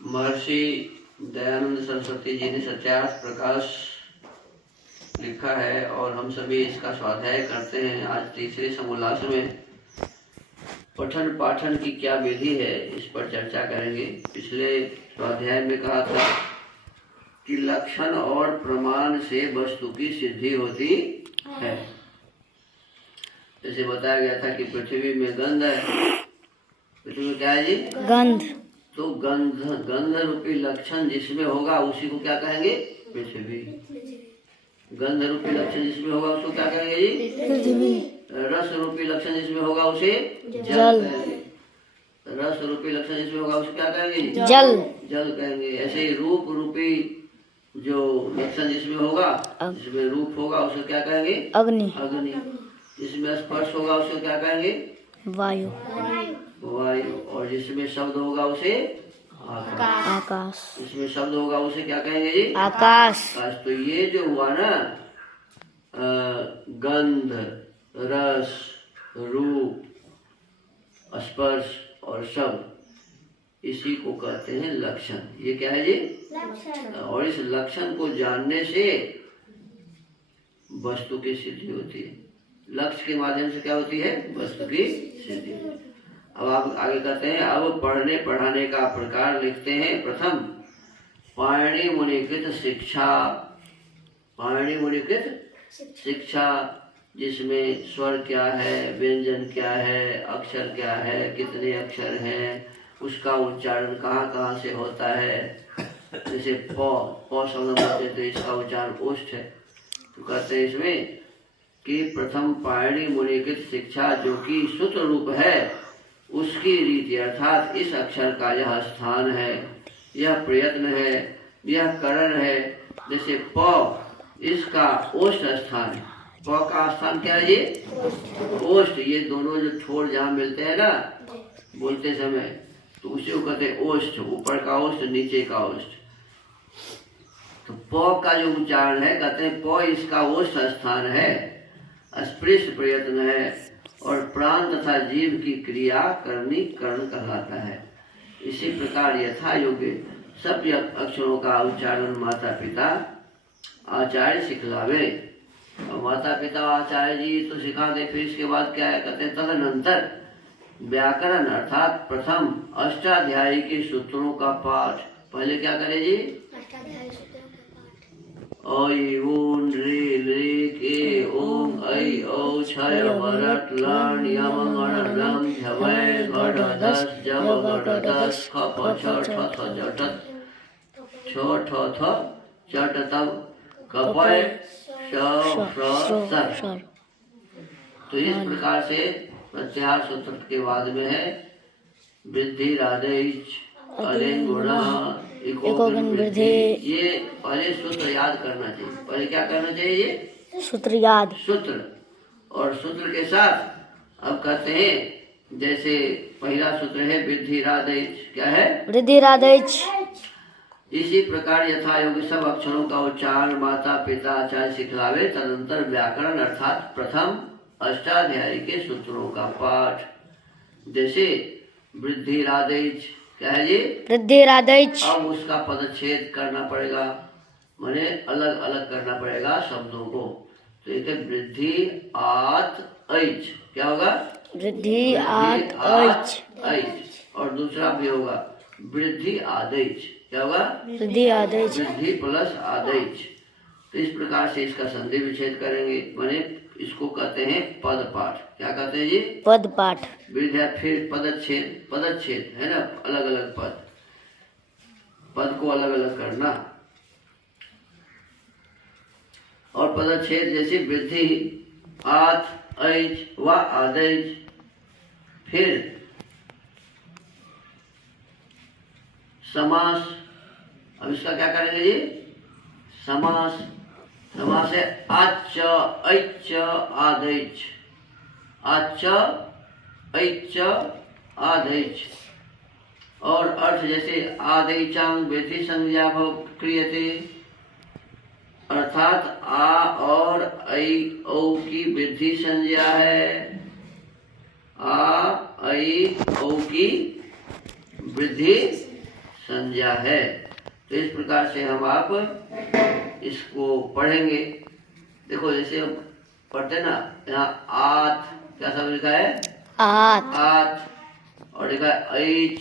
महर्षि दयानंद सरस्वती जी ने सत्यार्थ प्रकाश लिखा है और हम सभी इसका स्वाध्याय करते हैं। आज तीसरे समोल्लास में पठन पाठन की क्या विधि है इस पर चर्चा करेंगे। पिछले स्वाध्याय में कहा था कि लक्षण और प्रमाण से वस्तु की सिद्धि होती है। जैसे बताया गया था कि पृथ्वी में गंध है। पृथ्वी में क्या है जी? गंध। तो गंध रूपी लक्षण जिसमें होगा उसी को क्या कहेंगे? पृथ्वी। गंध रूपी लक्षण जिसमें होगा उसको क्या कहेंगे जी? पृथ्वी। रस रूपी लक्षण जिसमें होगा उसे जल कहेंगे। रस रूपी लक्षण जिसमें होगा उसे क्या कहेंगे? जल। जल कहेंगे। ऐसे ही रूप रूपी जो लक्षण जिसमें होगा, जिसमें रूप होगा उसे क्या कहेंगे? अग्नि। अग्नि। जिसमें स्पर्श होगा उसे क्या कहेंगे? वायु। वायु। और जिसमें शब्द होगा उसे आकाश। जिसमें शब्द होगा उसे क्या कहेंगे जी? आकाश। आकाश। तो ये जो हुआ ना गंध, रस, रूप, स्पर्श और शब्द, इसी को कहते हैं लक्षण। ये क्या है जी? लक्षण। और इस लक्षण को जानने से वस्तु की सिद्धि होती है। लक्ष्य के माध्यम से क्या होती है? वस्तु की सिद्धि। अब आप आगे कहते हैं, अब पढ़ने पढ़ाने का प्रकार लिखते हैं। प्रथम पाणिनि मुनिकृत शिक्षा। पाणिनि मुनिकृत शिक्षा जिसमें स्वर क्या है, व्यंजन क्या है, अक्षर क्या है, कितने अक्षर हैं, उसका उच्चारण कहाँ कहाँ से होता है। जैसे प शब्द बोलते तो इसका उच्चारण ओष्ठ है। तो कहते हैं इसमें कि प्रथम पाणिनि मुनिकृत शिक्षा जो कि सूत्र रूप है उसकी रीति, अर्थात इस अक्षर का यह स्थान है, यह प्रयत्न है, यह करण है। जैसे प, इसका ओष्ठ स्थान है। प का स्थान क्या है ये? ओष्ठ। ये दोनों जो ठोर जहाँ मिलते हैं ना बोलते समय, तो उसी को कहते हैं ओष्ठ। ऊपर का ओष्ठ, नीचे का ओष्ठ। तो प का जो उच्चारण है कहते हैं प इसका ओष्ठ स्थान है, स्पृश प्रयत्न है और प्राण तथा जीव की क्रिया करनी कर्ण कहलाता है। इसी प्रकार यथा योग्य सब अक्षरों का उच्चारण माता पिता आचार्य सिखलावे। और माता पिता आचार्य जी तो सिखा दे। फिर इसके बाद क्या है? कहते हैं तदनंतर व्याकरण अर्थात प्रथम अष्टाध्यायी के सूत्रों का पाठ। पहले क्या करे जी? अष्टाध्यायी सूत्रों का पाठ। ओई ऊन रे ले के ओम ऐ औ छय वरट लण यम गण लम झवै गढ़ दस जब गढ़ दस ख प छ ठ थ जटत छ ठ थ चट तब कपय सर। तो इस प्रकार से प्रत्याहार सूत्र के बाद में है वृद्धि राधेश अलिंग गुणा इकोगन वृद्धि। ये पहले सूत्र याद करना चाहिए। पहले क्या करना चाहिए? ये सूत्र याद। सूत्र। और सूत्र के साथ अब कहते हैं, जैसे पहला सूत्र है वृद्धि राधेश। क्या है? वृद्धि राधेश। इसी प्रकार यथा योग्य सब अक्षरों का उच्चारण माता पिता आचार्य सिखलावे। तदंतर व्याकरण अर्थात प्रथम अष्टाध्यायी के सूत्रों का पाठ। जैसे वृद्धि राधेश। क्या है ये? वृद्धि राधेश। अब उसका पदच्छेद करना पड़ेगा, माने अलग अलग करना पड़ेगा शब्दों को। तो एक वृद्धि आत ऐच। क्या होगा? वृद्धि आत ऐच। और दूसरा भी होगा वृद्धि आदेश। क्या होगा? वृद्धि आदेश। वृद्धि प्लस आदेश। तो इस प्रकार से इसका संधि विच्छेद करेंगे। माने इसको कहते हैं पद पाठ। क्या कहते हैं जी? पद पाठ। वृद्धि फिर पदच्छेद। पदच्छेद है ना, अलग अलग पद, पद को अलग अलग करना। और पदच्छेद जैसे वृद्धि आत ऐच व आदेश। फिर समास। अब इसका क्या करेंगे जी? समास। समास है आच ऐच आदेश। आच ऐच आदेश। और अर्थ जैसे आदेचांग वृद्धि संज्ञा भव क्रियते, अर्थात आ और ऐ औ की वृद्धि संज्ञा है। आ ऐ औ की वृद्धि संज्ञा है। तो इस प्रकार से हम आप इसको पढ़ेंगे। देखो जैसे हम पढ़ते ना, यहाँ आत क्या शब्द लिखा है? आत। आत। और लिखा है ऐच,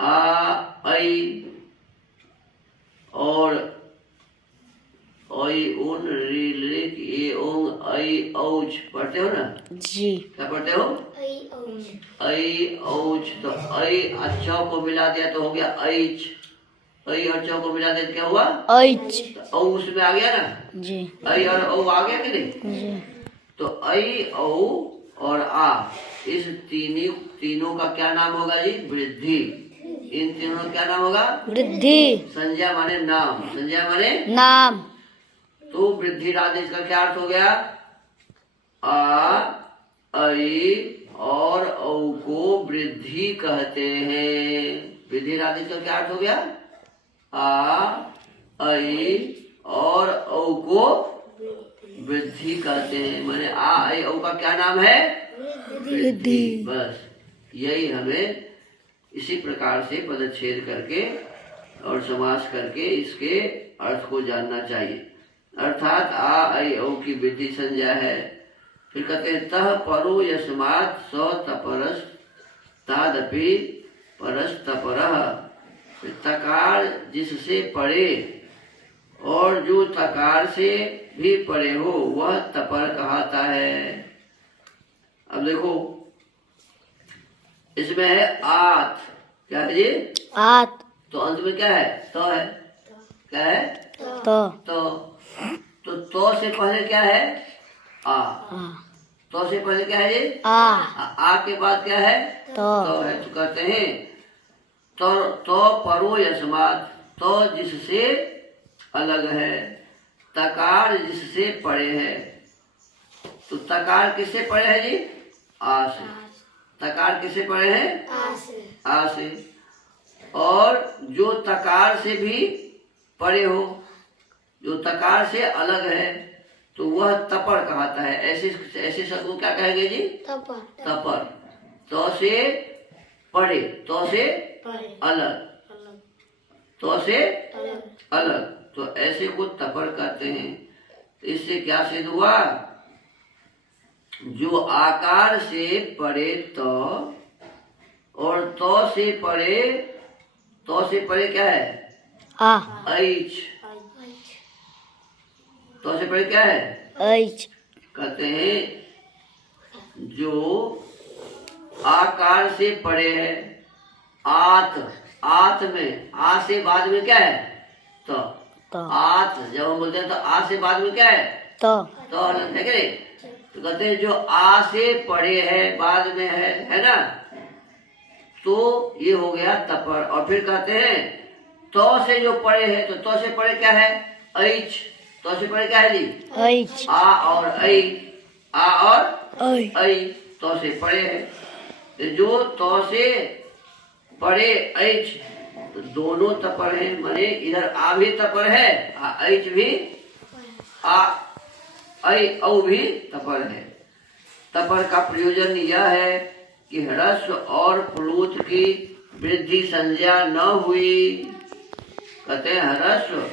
आ ऐ और ओई उन रिलिक ये ओंग ऐ औच पढ़ते हो ना जी। क्या पढ़ते हो? ऐ औच। तो ऐ अच्छा को मिला दिया तो हो गया ऐच। ऐ और चौ को मिला दिया तो क्या हुआ? ऐच। तो औ उसमें आ गया ना जी। ऐ और औ आ गया कि नहीं? जी। तो ऐ औ और आ इस तीनों का क्या नाम होगा जी? वृद्धि। इन तीनों क्या नाम होगा? वृद्धि। संज्ञा माने नाम, संज्ञा माने नाम। तो वृद्धि आदेश का क्या अर्थ हो गया? आ ऐ और औ को वृद्धि कहते हैं। वृद्धि आदेश का क्या अर्थ हो गया? आ ऐ और औ को वृद्धि कहते हैं। माने आ ऐ औ का क्या नाम है? वृद्धि। बस यही हमें इसी प्रकार से पदच्छेद करके और समास करके इसके अर्थ को जानना चाहिए। अर्थात आ ऐ औ की वृद्धि संज्ञा है। फिर कहते हैं तह परो यस्मात् स तपरस तादपि परस तपरः। तकार जिससे परे और जो तकार से भी परे हो वह तपर कहता है। अब देखो इसमें है आत, क्या है जी? आत। तो अंत में क्या है? तो है। क्या है? तो से पहले क्या है? आ। तो से पहले क्या है जी? आ के बाद क्या है? तो है। तो कहते हैं तो परो यस्मात्, तो जिससे अलग है, तकार जिससे परे है। तो तकार किससे परे है जी? आ से। तकार किससे परे है? आ से। और जो तकार से भी परे हो, जो तकार से अलग है, तो वह तपर कहता है। ऐसे शब्द को क्या कहेंगे जी? तपर। तो से परे, तो से अलग, तो से अलग, तो ऐसे को तपर कहते हैं। इससे क्या सिद्ध हुआ? जो आकार से परे तो और तो से परे क्या है? ऐच। तो से परे क्या है? ऐच। कहते हैं जो आकार से परे है, आत में आ से बाद में क्या है? तो आत जब हम बोलते हैं तो आ से बाद में क्या है? तो हलन है कि नहीं? तो कहते हैं जो आ से परे है बाद में है ना, तो ये हो गया तपर। और फिर कहते हैं तो से जो परे है, तो से परे क्या है? ऐच। तो से परे क्या है जी? ऐच। आ और ऐ, आ और ऐ तो से परे है। जो तो से परे ऐच, तो दोनों तपर है। माने इधर आ भी तपर है, ऐच भी, आ ऐ औ भी तपर है। तपर का प्रयोजन यह है कि ह्रस्व और प्लुत की वृद्धि संज्ञा न हुई। कहते हैं ह्रस्व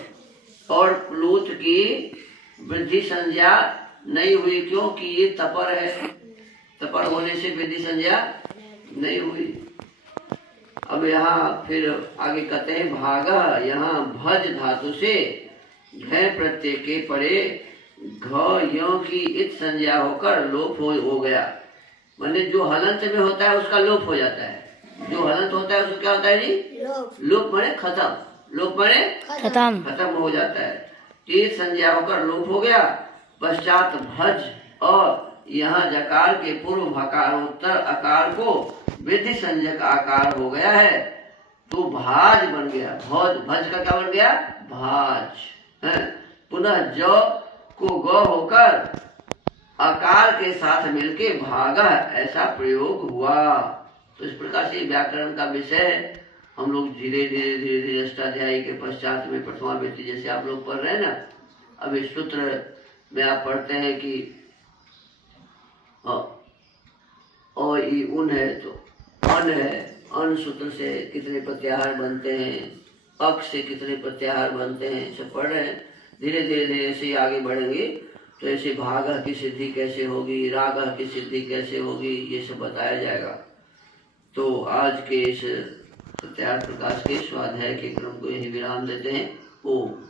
और प्लुत की वृद्धि संज्ञा नहीं हुई, क्योंकि ये तपर है। तपर होने से वृद्धि संज्ञा नहीं हुई। अब यहाँ फिर आगे कहते हैं भागः, यहाँ भज धातु से घ प्रत्यय के परे घ यों की इत संज्ञा होकर लोप हो गया। माने जो हलंत में होता है उसका लोप हो जाता है। जो हलंत होता है उसको क्या होता है जी? लोप माने खत्म। लोप माने खत्म हो जाता है। तीर संज्ञा होकर लोप हो गया। पश्चात भज और यहाँ जकार के पूर्व भकारोत्तर आकार को वृद्धि संज्ञक आकार हो गया है, तो भाज बन गया। भज का क्या बन गया? भाज है। पुनः ज को ग होकर आकार के साथ मिलके भागा, ऐसा प्रयोग हुआ। तो इस प्रकार से व्याकरण का विषय हम लोग धीरे धीरे अष्टाध्यायी के पश्चात में प्रथमा व्यक्ति जैसे आप लोग पढ़ रहे हैं ना, अब इस सूत्र में आप पढ़ते हैं कि ओ ई उन है तो अन है, अन सूत्र से कितने प्रत्याहार बनते हैं, अक से कितने प्रत्याहार बनते हैं, सब पढ़ रहे हैं। धीरे धीरे धीरे ऐसे ही आगे बढ़ेंगे तो ऐसे भागा की सिद्धि कैसे होगी, रागा की सिद्धि कैसे होगी, ये सब बताया जाएगा। तो आज के इस प्रत्याहार प्रकाश के स्वाध्याय के क्रम को यही विराम देते हैं। ओम।